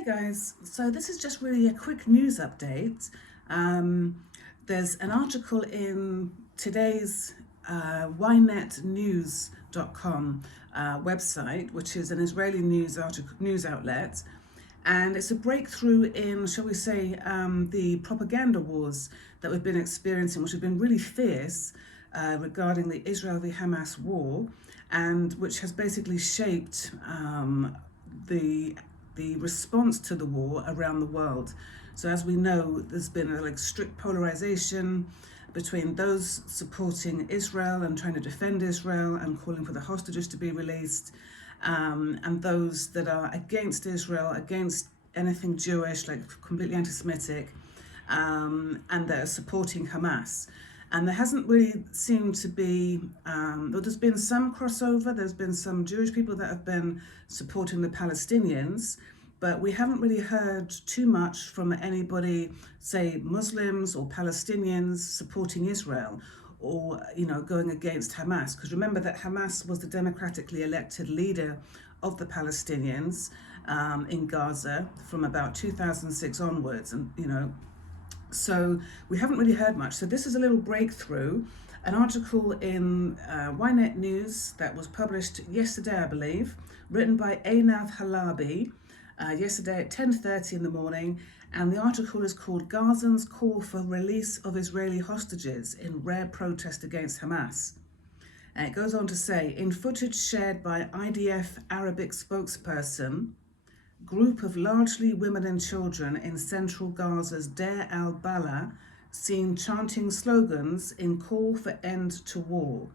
Hi guys, so this is just really a quick news update. There's an article in today's YNet website, which is an Israeli news outlet, and it's a breakthrough in, shall we say, the propaganda wars that we've been experiencing, which have been really fierce regarding the Israel v Hamas war, and which has basically shaped the response to the war around the world. So as we know, there's been a strict polarization between those supporting Israel and trying to defend Israel and calling for the hostages to be released, and those that are against Israel, against anything Jewish, like completely anti-Semitic, and they're supporting Hamas. And there hasn't really seemed to be, there's been some crossover, there's been some Jewish people that have been supporting the Palestinians, but we haven't really heard too much from anybody, say Muslims or Palestinians supporting Israel or, going against Hamas. Because remember that Hamas was the democratically elected leader of the Palestinians in Gaza from about 2006 onwards, and, so we haven't really heard much. So this is a little breakthrough, an article in YNet News that was published yesterday, I believe, written by Einav Halabi, yesterday at 10:30 in the morning. And the article is called Gazans Call for Release of Israeli Hostages in Rare Protest Against Hamas. And it goes on to say, in footage shared by IDF Arabic spokesperson, group of largely women and children in central Gaza's Deir al-Balah seen chanting slogans in call for end to war.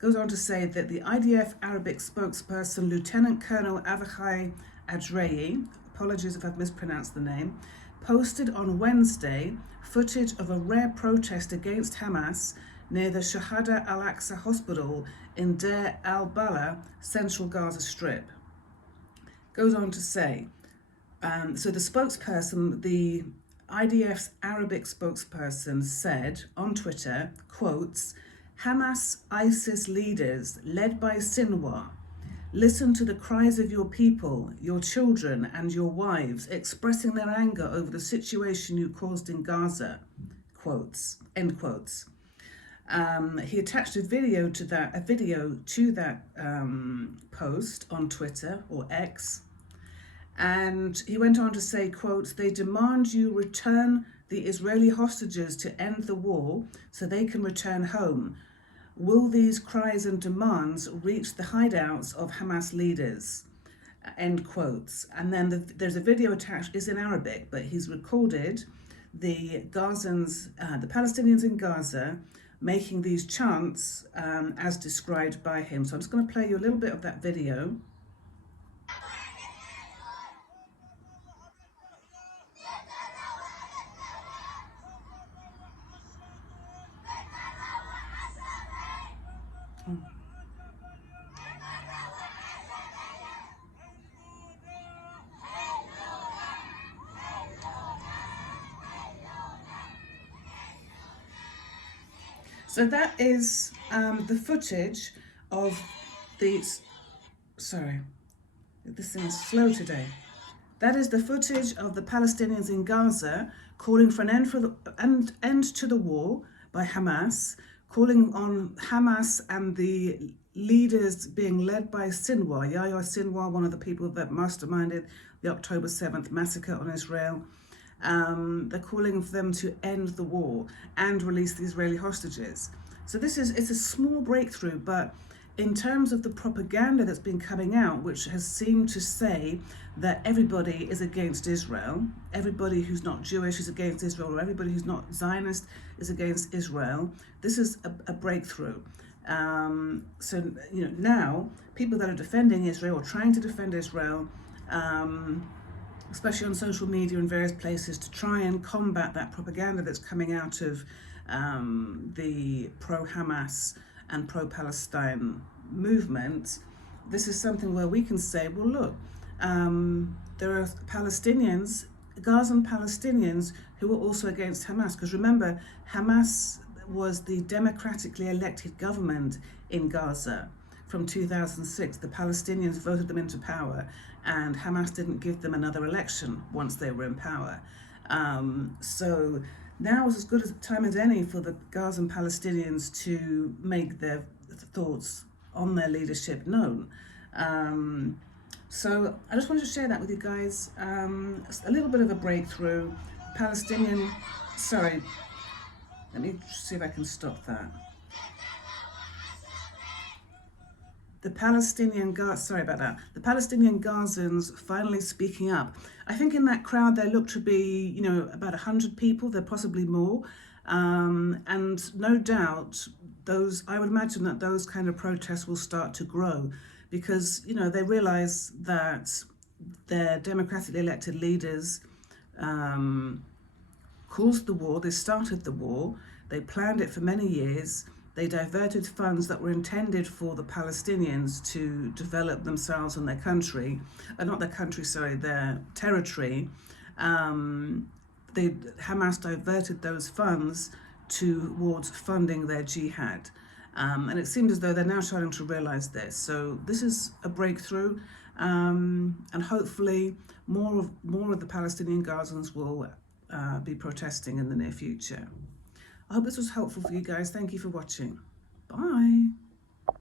Goes on to say that the IDF Arabic spokesperson, Lieutenant Colonel Avichai Adrei, apologies if I've mispronounced the name, posted on Wednesday footage of a rare protest against Hamas near the Shahada al-Aqsa hospital in Deir al-Balah, central Gaza Strip. Goes on to say, so the spokesperson, the IDF's Arabic spokesperson said on Twitter, quotes, Hamas-ISIS leaders led by Sinwar, listen to the cries of your people, your children and your wives expressing their anger over the situation you caused in Gaza, quotes, end quotes. He attached a video to that post on Twitter or X, and he went on to say, quote, they demand you return the Israeli hostages to end the war so they can return home. Will these cries and demands reach the hideouts of Hamas leaders? End quotes. And then there's a video attached, is in Arabic, but he's recorded the Gazans, the Palestinians in Gaza, making these chants as described by him. So I'm just going to play you a little bit of that video. So that is the footage of these, sorry, this thing is slow today. That is the footage of the Palestinians in Gaza calling for an end to the war by Hamas, calling on Hamas and the leaders being led by Sinwar, Yahya Sinwar, one of the people that masterminded the October 7th massacre on Israel. They're calling for them to end the war and release the Israeli hostages. So it's a small breakthrough, but in terms of the propaganda that's been coming out, which has seemed to say that everybody is against Israel, everybody who's not Jewish is against Israel, or everybody who's not Zionist is against Israel, this is a breakthrough. So now people that are defending Israel or trying to defend Israel, especially on social media and various places, to try and combat that propaganda that's coming out of the pro-Hamas and pro-Palestine movement. This is something where we can say, well, look, there are Palestinians, Gazan Palestinians, who are also against Hamas. Because remember, Hamas was the democratically elected government in Gaza from 2006. The Palestinians voted them into power, and Hamas didn't give them another election once they were in power. So now is as good a time as any for the Gazan Palestinians to make their thoughts on their leadership known. So I just wanted to share that with you guys. A little bit of a breakthrough. Palestinian, sorry, let me see if I can stop that. The Palestinian Gazans finally speaking up. I think in that crowd there looked to be, about 100 people. There possibly more, and no doubt I would imagine that those kind of protests will start to grow, because they realise that their democratically elected leaders caused the war. They started the war. They planned it for many years. They diverted funds that were intended for the Palestinians to develop themselves and their country, their territory. Hamas diverted those funds towards funding their jihad. And it seems as though they're now starting to realise this. So this is a breakthrough, and hopefully more of the Palestinian Gazans will be protesting in the near future. I hope this was helpful for you guys. Thank you for watching. Bye.